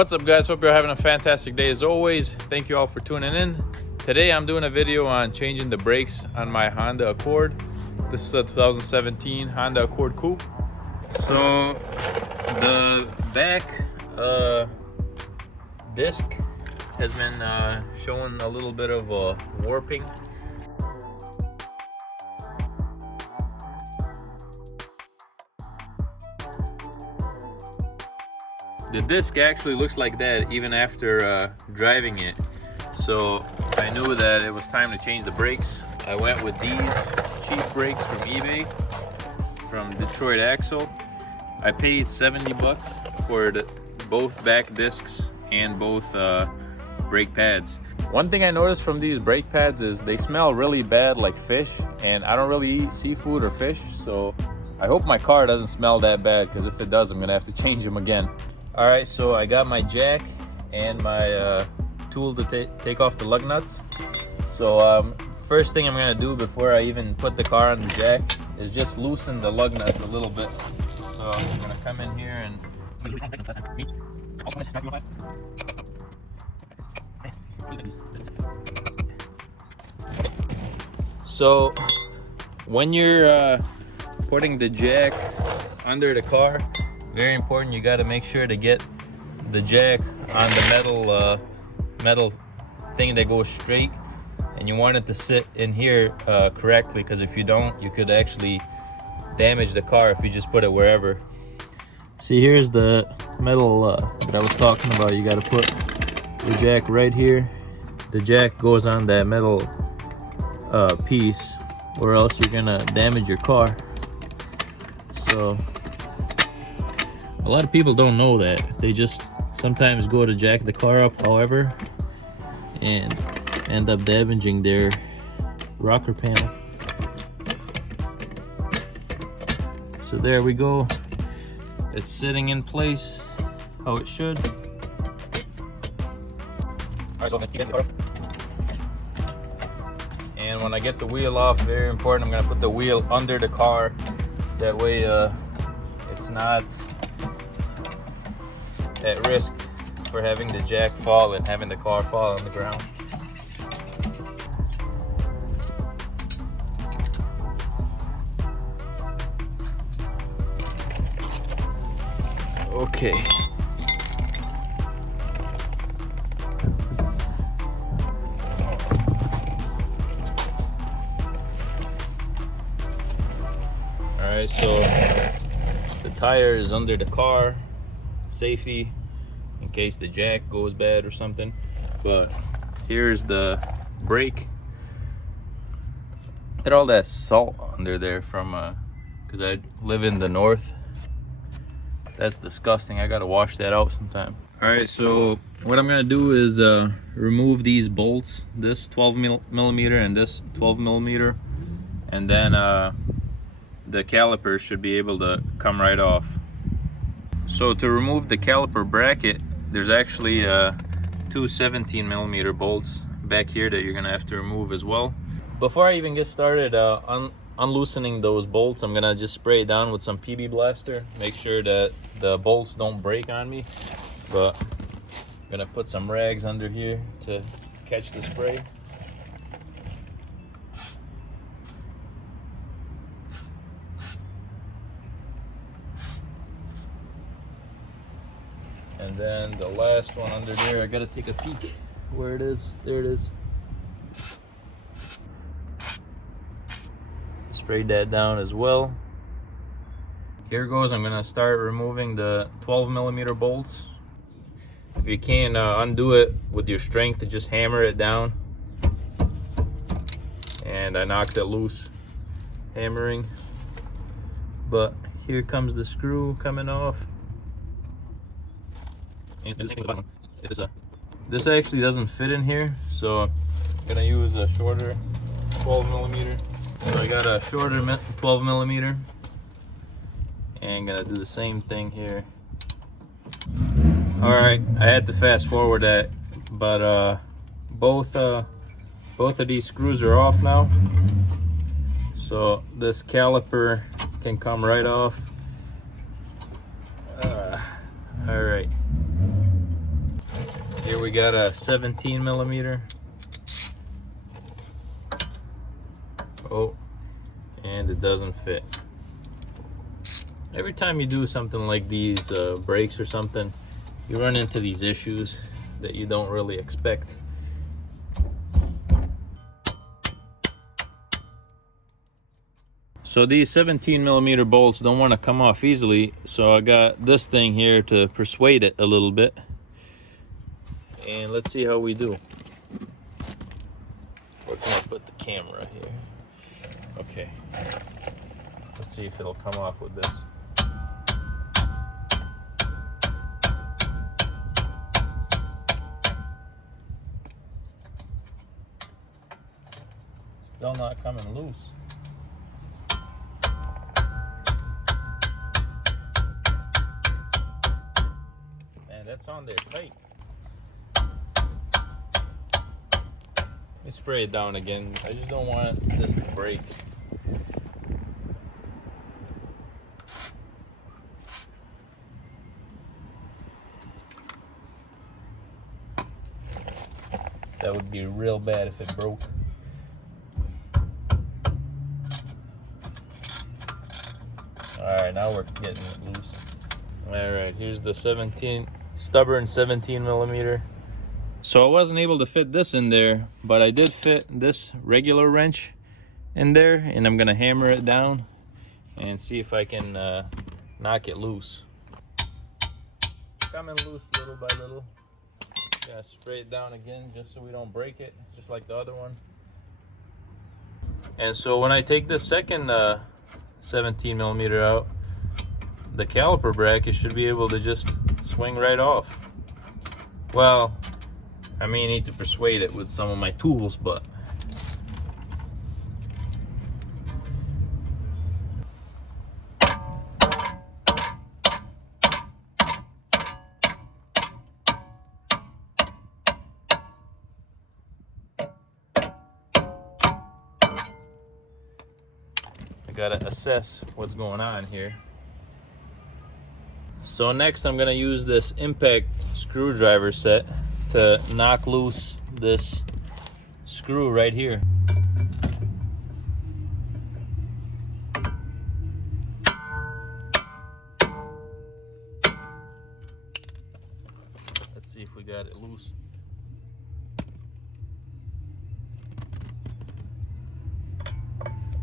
What's up, guys? Hope you're having a fantastic day as always. Thank you all for tuning in. Today I'm doing a video on changing the brakes on my Honda Accord. This is a 2017 Honda Accord Coupe. So the back disc has been showing a little bit of warping. The disc actually looks like that even after driving it. So I knew that it was time to change the brakes. I went with these cheap brakes from eBay, from Detroit Axle. I paid 70 bucks for both back discs and both brake pads. One thing I noticed from these brake pads is they smell really bad like fish, and I don't really eat seafood or fish, so I hope my car doesn't smell that bad, because if it does, I'm gonna have to change them again. All right, so I got my jack and my tool to take off the lug nuts. So first thing I'm gonna do before I even put the car on the jack is just loosen the lug nuts a little bit. So I'm gonna come in here and so when you're putting the jack under the car, very important, you got to make sure to get the jack on the metal thing that goes straight, and you want it to sit in here correctly, because if you don't, you could actually damage the car if you just put it wherever. See, here's the metal that I was talking about. You got to put the jack right here. The jack goes on that metal piece, or else you're gonna damage your car. So a lot of people don't know that. They just sometimes go to jack the car up, however, and end up damaging their rocker panel. So there we go. It's sitting in place how it should. And when I get the wheel off, very important, I'm gonna put the wheel under the car. That way it's not at risk for having the jack fall and having the car fall on the ground. Okay. Alright, so the tire is under the car. Safety, in case the jack goes bad or something. But here's the brake. Get all that salt under there from because I live in the north. That's disgusting. I gotta wash that out sometime. All right, so what I'm gonna do is remove these bolts, this 12 millimeter and this 12 millimeter, and then the caliper should be able to come right off. So to remove the caliper bracket, there's actually two 17 millimeter bolts back here that you're gonna have to remove as well. Before I even get started unloosening those bolts, I'm gonna just spray it down with some PB Blaster. Make sure that the bolts don't break on me. But I'm gonna put some rags under here to catch the spray. And then the last one under there, I gotta take a peek where it is. There it is. Sprayed that down as well. Here goes. I'm gonna start removing the 12 millimeter bolts. If you can undo it with your strength, just hammer it down. And I knocked it loose hammering. But here comes the screw coming off. This actually doesn't fit in here, so I'm gonna use a shorter 12 millimeter. So I got a shorter 12 millimeter, and I'm gonna do the same thing here. All right, I had to fast forward that, but both of these screws are off now, so this caliper can come right off. All right. Here we got a 17 millimeter. Oh, and it doesn't fit. Every time you do something like these brakes or something, you run into these issues that you don't really expect. So these 17 millimeter bolts don't want to come off easily, so I got this thing here to persuade it a little bit. And let's see how we do. Where can I put the camera here? Okay. Let's see if it'll come off with this. Still not coming loose. Man, that's on there tight. Let me spray it down again. I just don't want this to break. That would be real bad if it broke. Alright, now we're getting it loose. Alright, here's the stubborn 17 millimeter. So I wasn't able to fit this in there, but I did fit this regular wrench in there, and I'm gonna hammer it down and see if I can knock it loose. Coming loose little by little. Gotta spray it down again just so we don't break it, just like the other one. And so when I take this second 17 millimeter out, the caliper bracket should be able to just swing right off. Well, I may need to persuade it with some of my tools, but I gotta assess what's going on here. So next I'm gonna use this impact screwdriver set to knock loose this screw right here. Let's see if we got it loose.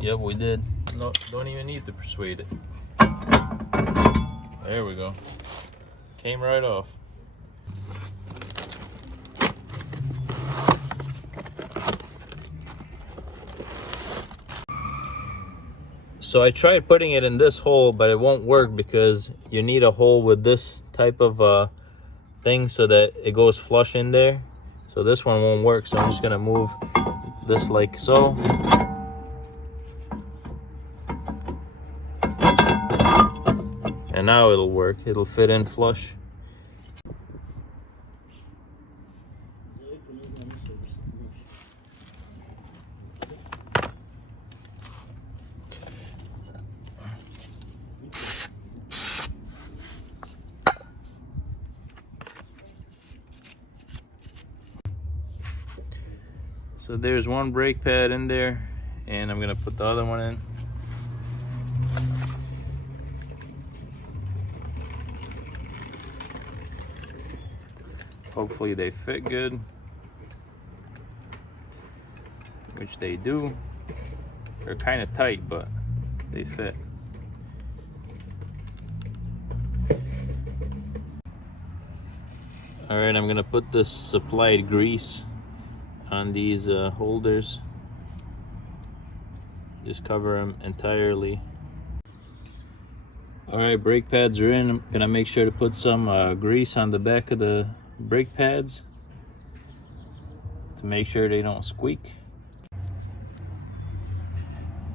Yep, we did. No, don't even need to persuade it. There we go. Came right off. So I tried putting it in this hole, but it won't work because you need a hole with this type of thing so that it goes flush in there. So this one won't work, so I'm just gonna move this like so. And now it'll work. It'll fit in flush. So there's one brake pad in there, and I'm gonna put the other one in. Hopefully they fit good, which they do. They're kind of tight, but they fit. All right, I'm gonna put this supplied grease on these holders. Just cover them entirely. All right, brake pads are in. I'm gonna make sure to put some grease on the back of the brake pads to make sure they don't squeak.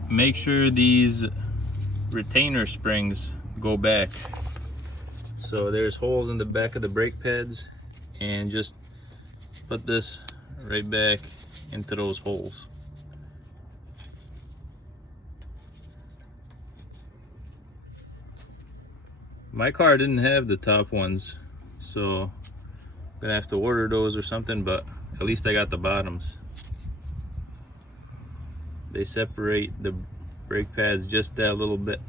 Make sure these retainer springs go back. So there's holes in the back of the brake pads, and just put this right back into those holes. My car didn't have the top ones, so Gonna have to order those or something, but at least I got the bottoms. They separate the brake pads just that little bit.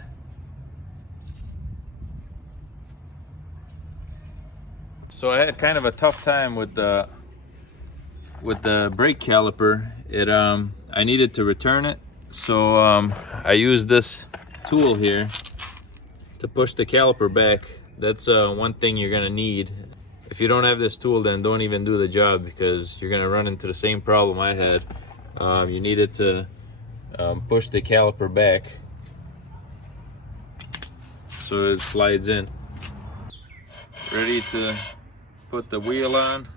So I had kind of a tough time with the brake caliper. I needed to return it, so I used this tool here to push the caliper back. That's one thing you're gonna need. If you don't have this tool, then don't even do the job, because you're gonna run into the same problem I had. You needed to push the caliper back so it slides in. Ready to put the wheel on.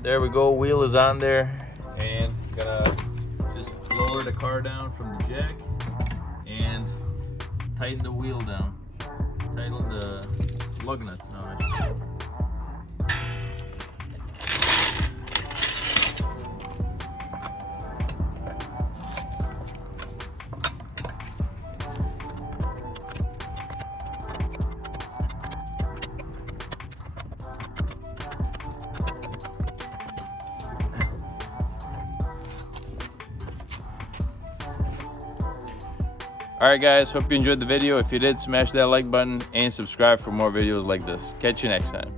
There we go, wheel is on there, and gonna just lower the car down from the jack and tighten the wheel down. Tighten the lug nuts now, I should say. Alright guys, hope you enjoyed the video. If you did, smash that like button and subscribe for more videos like this. Catch you next time.